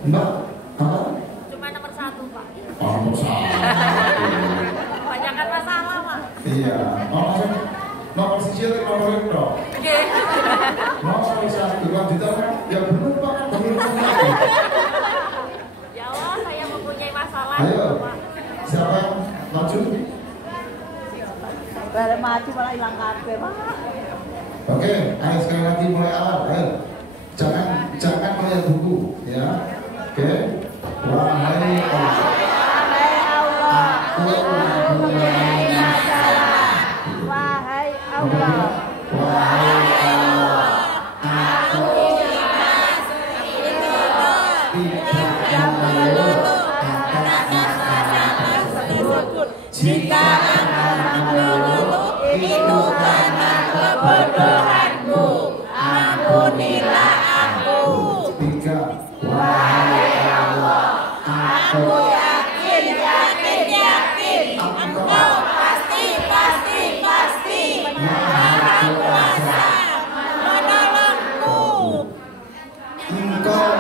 Mbak, apa? Cuma nomor 1, Pak. Oh, nomor 1. Kebanyakan masalah, Pak. Iya. Nomor siji atau nomor itu? Nomor 1. Lanjutan ya benar Pak. Ya Allah, saya mempunyai masalah. Ayo. Pak. Siapa yang maju? Bare maju malah hilang kabeh, Pak. Oke, ayo sekali lagi mulai awal. Ayo. Jangan melihat buku, ya. Oke. Wahai Allah. Wahai Allah, Aku mempunyai masalah. Wahai Allah. Wahai Allah. Aku tidak mengeluh atas masalah tersebut. Jika engkau mengeluh, itu karena kebodohanmu. Ampunilah aku. Tiga. Wahai Allah, aku yakin Engkau pasti Maha Kuasa Menolongku. Engkau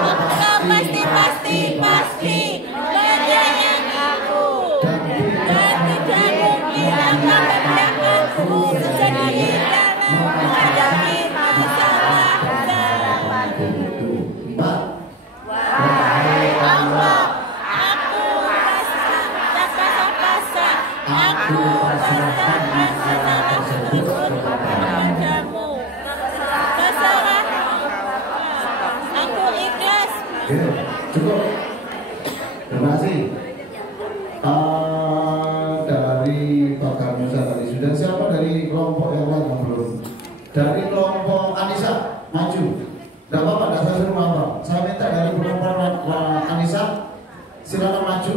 Pasti menyayangi aku. dan Dan tidak mungkin akan membiarkanku sendiri dalam menghadapi masalah. Empat. Wahai Allah, aku pasrah. Aku pasrahkan masalah tersebut kepadamu. Terserah. Aku ikhlas. Oke, cukup. Terima kasih. Dari Pak Karmusa tadi sudah. Siapa dari kelompok yang lain yang belum? Dari kelompok Anissa maju. Tidak apa-apa, tidak saya suruh apa. Saya minta dari kelompok Anissa silakan maju.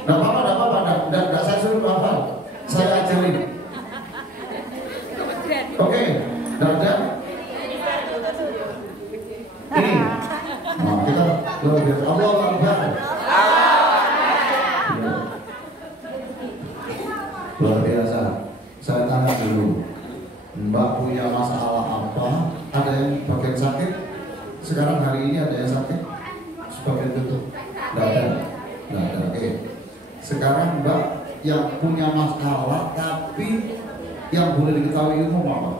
Tidak apa-apa, tidak saya suruh apa. Saya ajarin. Oke, tidak ada. Ini, nah kita luar biasa. Allah Akbar. Luar biasa. Saya tanya dulu, Mbak punya masalah apa? Ada yang bagian sakit? Sekarang hari ini ada yang sakit? Sebagian tutup? Tidak ada. Tidak ada. Oke. Sekarang Mbak yang punya masalah tapi yang boleh diketahui umum apa?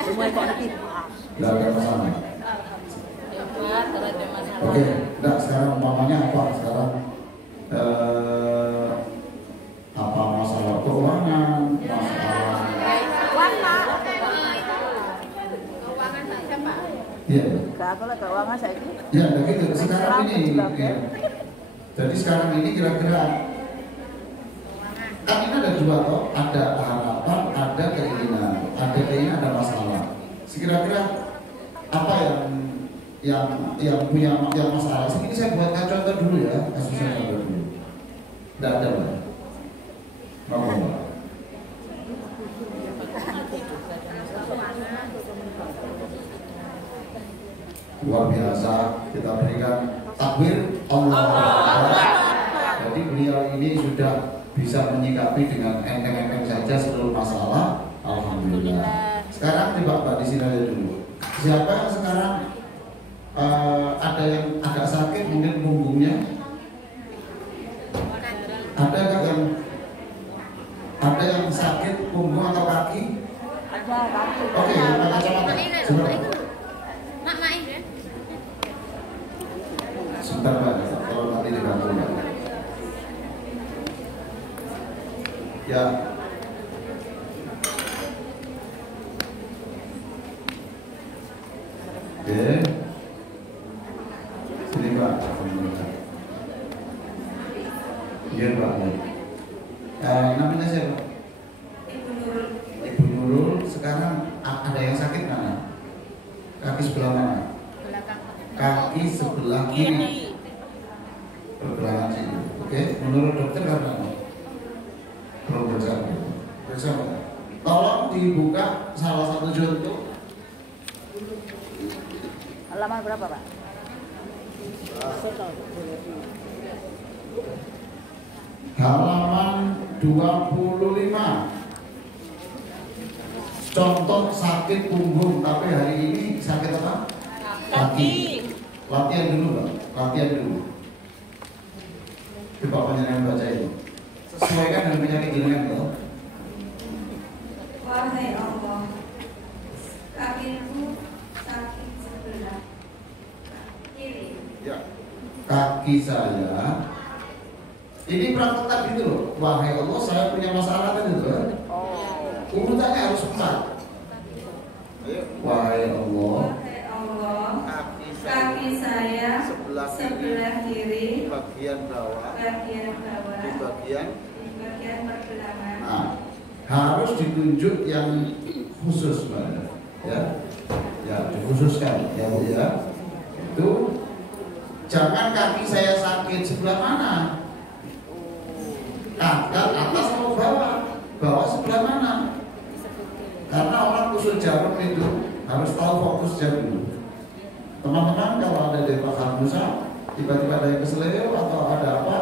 Semua kok iki. Tidak ada masalah. Oke, enggak sekarang umpamanya apa? Sekarang apa masalah keuangan, masalah Keuangan saja, Pak. iya. Gak apa lah keuangan saya ini. Ya, begitu. Sekarang ini ya. Jadi sekarang ini kira-kira kan ini ada dua toh, ada harapan, ada keinginan, ada masalah. Sekira-kira apa yang punya yang masalah? Ini saya buatkan contoh dulu ya, kasusnya contoh dulu. Tidak ada Pak. Apa? Luar biasa, kita berikan takbir Allah. Jadi beliau ini sudah bisa menyikapi dengan enteng-enteng saja seluruh masalah. Alhamdulillah. Sekarang coba Pak di sini aja dulu. Siapa yang sekarang ada yang agak sakit mungkin punggungnya? Ada yang sakit punggung atau kaki? Ada kaki. Oke, pakai kacamata. Sebentar. Mak main ya. Sebentar Pak, kalau nanti dibantu Pak. Ya. Oke. Sini Pak. Iya Pak. Namanya siapa? Ibu Nurul. Sekarang ada yang sakit mana? Kaki sebelah mana? Belakang. Kaki sebelah kiri. pergelangan sini. Oke, menurut dokter karena apa? Pergelangan. Bersama. Tolong dibuka salah satu contoh. Halaman berapa, Pak? Halaman 25. Contoh sakit punggung, tapi hari ini sakit apa? Kaki. Latihan dulu, Pak. Latihan dulu. Coba panjenengan baca ini. Sesuaikan dengan penyakit jenengan, Pak. Wahai Allah, kakiku sakit sebelah kiri. Ya. Kaki saya. Ini praktek tadi itu loh. Wahai Allah, saya punya masalah tadi itu. Urutannya harus 4. Wahai Allah, Wahai Allah, kaki saya sebelah kiri, bagian bawah, bagian bawah, di bagian. di bagian pergelangan. Nah, harus ditunjuk yang khusus, Mbak. Ya, dikhususkan, ya Bu ya. Itu jangan kaki saya sakit sebelah mana? Kanan, atas atau bawah? Bawah sebelah mana? Karena orang usul jarum itu harus tahu fokusnya dulu. Teman-teman kalau ada dari Pak Hamzah, tiba-tiba ada yang keseleo atau ada apa,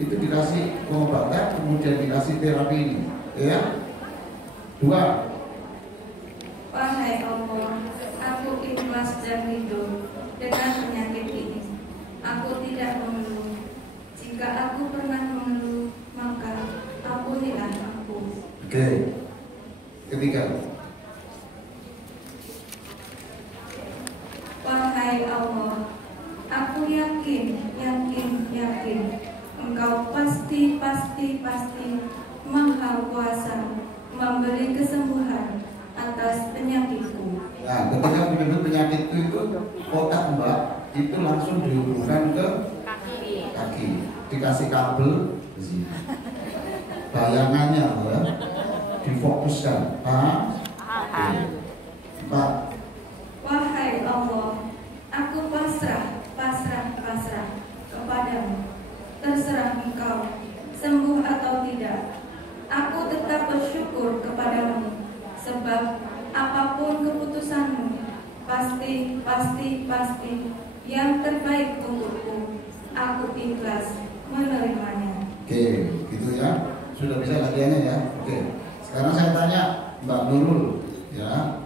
itu dikasih pengobatan, kemudian dikasih terapi ini, ya. 2. Wahai Allah, aku ikhlas dan ridho dengan penyakit ini. Aku tidak mengeluh. Jika aku pernah mengeluh, maka ampunilah aku. Oke. 3. Wahai Allah, aku yakin, Engkau pasti Maha Kuasa memberi kesembuhan atas penyakitku. Nah, ketika menyebut penyakitku itu kotak Mbak, itu langsung dihubungkan ke kaki. Dikasih kabel di sini. Bayangannya ya, difokuskan. Oke. 4. Wahai Allah, aku pasrah kepadamu. Terserah Engkau, sembuh atau tidak. Aku tetap bersyukur kepadamu, sebab apapun keputusanmu, pasti yang terbaik untukku. Aku ikhlas menerimanya. Oke, gitu ya. Sudah bisa latihannya ya. Oke. Sekarang saya tanya Mbak Nurul, ya.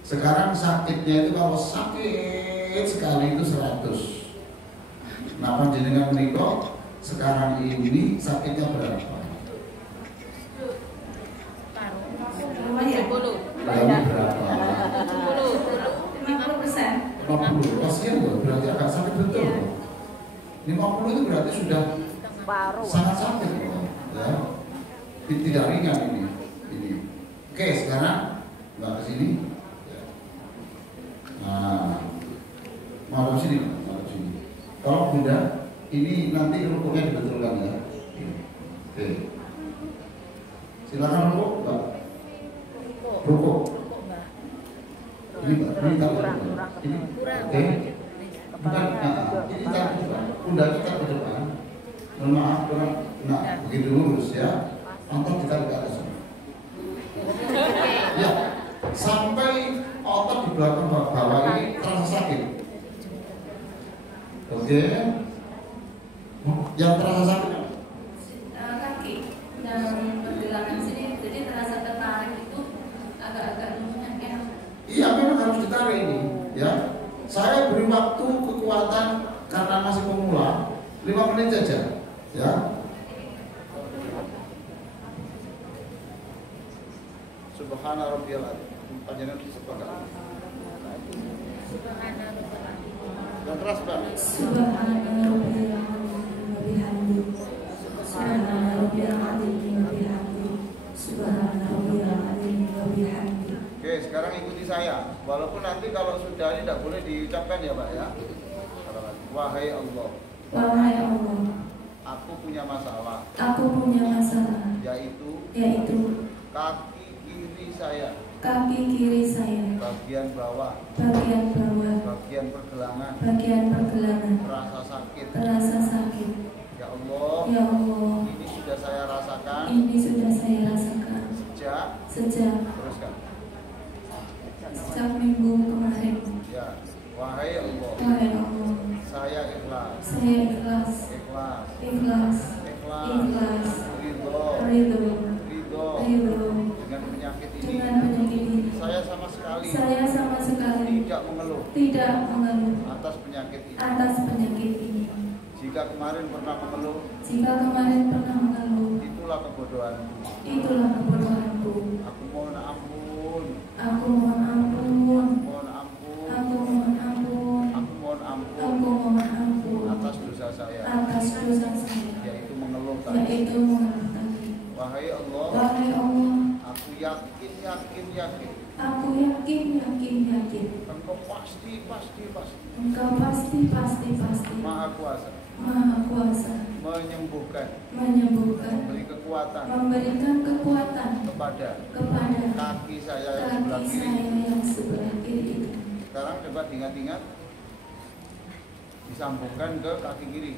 Sekarang sakitnya itu kalau sakit sekali itu 100. Nah, panjenengan menikah sekarang ini sakitnya berapa? Lumayan. Berapa? 50%. 50. Kasihan loh, berarti agak sakit betul. Iya. 50 itu berarti sudah Paru. sangat sakit loh, ya. Tidak ringan ini. Oke, sekarang Mbak ke sini. Nah, mau ke sini. Kalau Bunda, ini nanti rukunnya dibetulkan ya. Oke. Silakan rukuk, Mbak. Rukuk. Ini Mbak, ini tangan. Ini. Oke. Bukan, ini tangan depan. Bunda kita ke depan. Mohon maaf, kurang. Nah, begitu lurus ya. Otot ditarik ke atas. Ya, sampai otot di belakang bawah ini terasa sakit. Oke. Yang terasa sakit? Kaki dan pergelangan sini, jadi terasa tertarik itu agak-agak lumayan. Iya, memang harus ditarik ini, ya. Saya beri waktu kekuatan karena masih pemula 5 menit saja, ya. Subhana rabbiyal adzim. Panjenengan sepakat. Dan keras, Pak. Subhana rabbiyal azim wa bihamdi. Subhana rabbiyal azim wa bihamdi. Subhana rabbiyal azim wa bihamdi. Oke, sekarang ikuti saya. Walaupun nanti kalau sudah ini tidak boleh diucapkan ya, Pak ya. Wahai Allah, Wahai Allah, aku punya masalah, yaitu kaki kiri saya, bagian bawah, bagian pergelangan, terasa sakit. Ini sudah saya rasakan sejak sejak teruskan. minggu kemarin. Ya, wahai Allah, Wahai Allah, saya ikhlas, saya ikhlas, ikhlas, ikhlas, ikhlas, ikhlas, ridho, ridho, ridho ridho dengan penyakit ini. dengan penyakit ini. Saya sama sekali Tidak mengeluh atas atas penyakit ini. ini. Jika kemarin pernah mengeluh, itulah kebodohanku. Aku mohon ampun, Aku mohon ampun, mohon ampun, aku mohon ampun, aku mohon aku ampun mohon ampun atas dosa saya, atas dosa saya, yaitu mengeluh tadi. yaitu mengeluh tadi. Wahai Allah, Wahai Allah, aku yakin, aku yakin, Engkau pasti, Engkau pasti Maha Kuasa, Maha Kuasa, menyembuhkan, menyembuhkan, memberikan kekuatan kepada kaki saya yang sebelah kaki kiri. saya yang sebelah kiri itu. Sekarang coba diingat-ingat, disambungkan ke kaki kiri.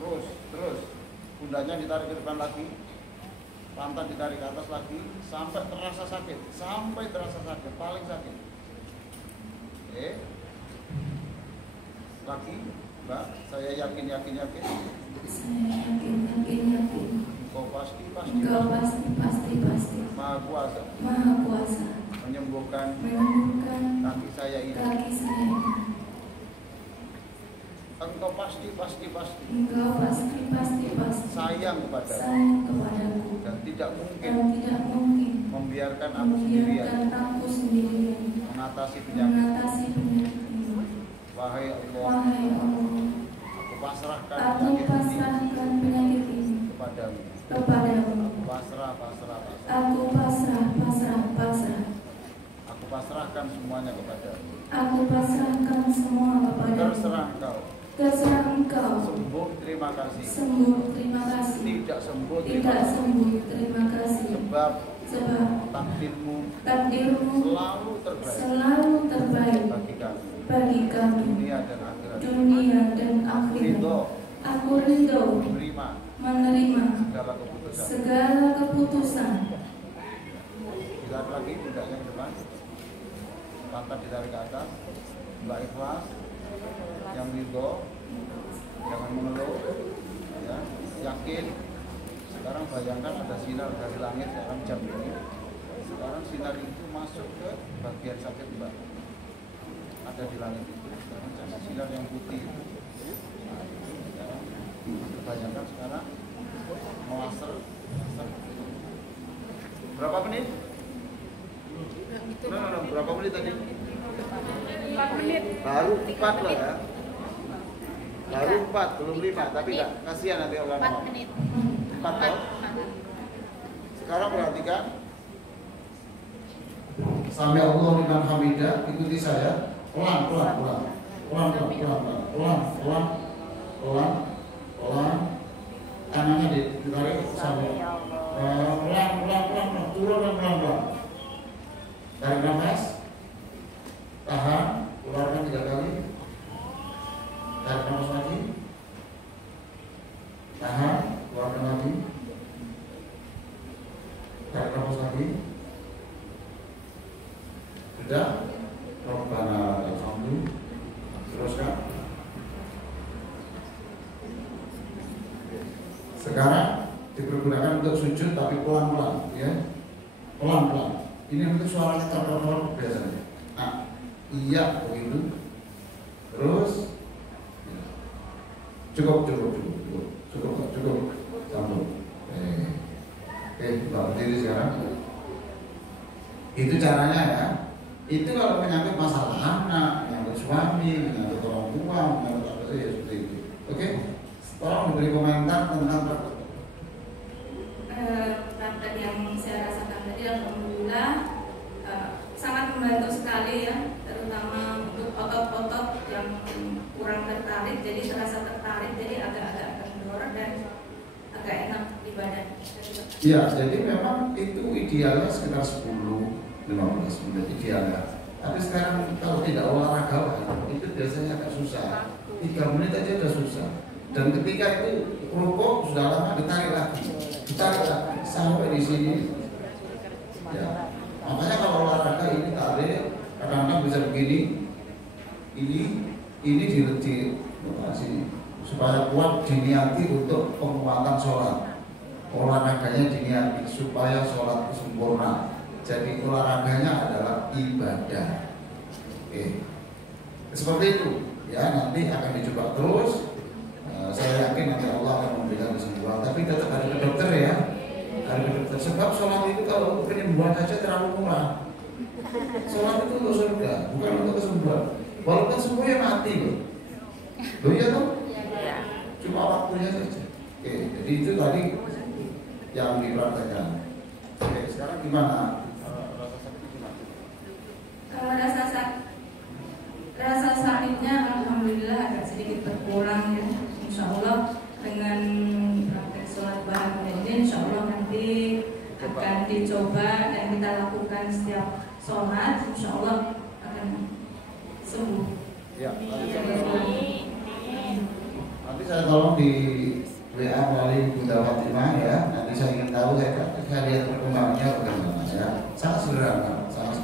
Terus, pundaknya ditarik ke depan lagi, pantat ditarik ke atas lagi, sampai terasa sakit, paling sakit. Oke, lagi, Mbak, saya yakin. Saya yakin, Engkau pasti, Engkau pasti Maha Kuasa, menyembuhkan kaki saya ini. Engkau pasti Engkau pasti sayang kepadaku kepadaku dan tidak mungkin dan tidak mungkin membiarkan aku sendirian aku sendirian mengatasi penyakit. mengatasi penyakit ini. Wahai Allah, Wahai Allah, aku pasrahkan aku penyakit ini penyakit ini kepadamu. kepadamu. Pasrah. Aku pasrah. Aku pasrahkan semuanya kepadamu. Aku pasrahkan semua kepadamu. Terserah Engkau. Terserah Engkau. Sembuh, terima kasih. Sembuh, terima kasih. Tidak sembuh, terima Tidak kasih. sembuh, terima kasih. Sebab Sebab takdirmu takdirmu selalu terbaik bagi kami, dunia dan akhirat. Ridho. Aku ridho menerima segala keputusan. Ditarik lagi pundaknya ke depan, pantat ditarik ke atas, Mbak ikhlas, yang ridho, jangan mengeluh, ya, yakin. Sekarang bayangkan ada sinar dari langit dalam jam ini. Sekarang sinar itu masuk ke bagian sakit Mbak, ada di langit itu. Sekarang sinar yang putih itu. Bayangkan sekarang melasar. Berapa menit? Berapa menit tadi? 4 menit. Baru 4 loh ya. Baru 4, belum 5, tapi enggak, kasihan nanti orang 4 menit. 4 toh? Sekarang perhatikan. Sami Allah liman hamidah, ikuti saya. Pelan. Tangannya ditarik sampai pelan, turun dan pelan. Tarik nafas, tahan, keluarkan 3 kali. Tarik nafas lagi, tahan, keluarkan lagi. Tarik nafas lagi. Sudah, Rabbana lakal. Teruskan. Sekarang dipergunakan untuk sujud tapi pelan-pelan, ya. Pelan-pelan. Ini untuk suaranya terlalu biasanya. Nah, iya begitu. Terus cukup. Sambung. Oke, berdiri sekarang. Itu caranya ya. Itu kalau menyangkut masalah anak, menyangkut suami, menyangkut orang tua, menyangkut apa saja seperti itu. Oke? Tolong diberi komentar tentang Tadi yang saya rasakan tadi, alhamdulillah sangat membantu sekali ya, terutama untuk otot-otot yang kurang tertarik, jadi terasa tertarik, jadi agak-agak kendor dan agak enak di badan. ya, jadi memang itu idealnya sekitar 10-15 menit idealnya. Tapi sekarang kalau tidak olahraga itu biasanya agak susah. 3 menit aja udah susah. Dan ketika itu rukuk sudah lama ditarik lagi sampai di sini. Ya. Makanya kalau olahraga ini tarik, kadang-kadang bisa begini, ini diletih sini supaya kuat, diniati untuk penguatan sholat. Olahraganya diniati supaya sholat sempurna. Jadi olahraganya adalah ibadah. Oke. Seperti itu ya, nanti akan dicoba terus. Saya yakin nanti Allah akan memberikan kesembuhan. Tapi tetap ada ke dokter ya, ada ke dokter. Sebab sholat itu kalau untuk penyembuhan saja terlalu murah. Sholat itu untuk surga, bukan untuk kesembuhan. Walaupun semuanya mati loh. Loh iya toh? Cuma waktunya saja. Oke, jadi itu tadi yang dipraktekkan. Oke, sekarang gimana? Rasa sakitnya alhamdulillah agak sedikit berkurang ya. Insya Allah dengan praktek sholat bareng ini insya Allah nanti akan dicoba dan kita lakukan setiap sholat, insya Allah akan sembuh. Ya, nanti saya tolong di WA melalui Bunda Fatimah ya. Nanti saya ingin tahu, saya lihat perkembangannya bagaimana ya. Sangat sederhana.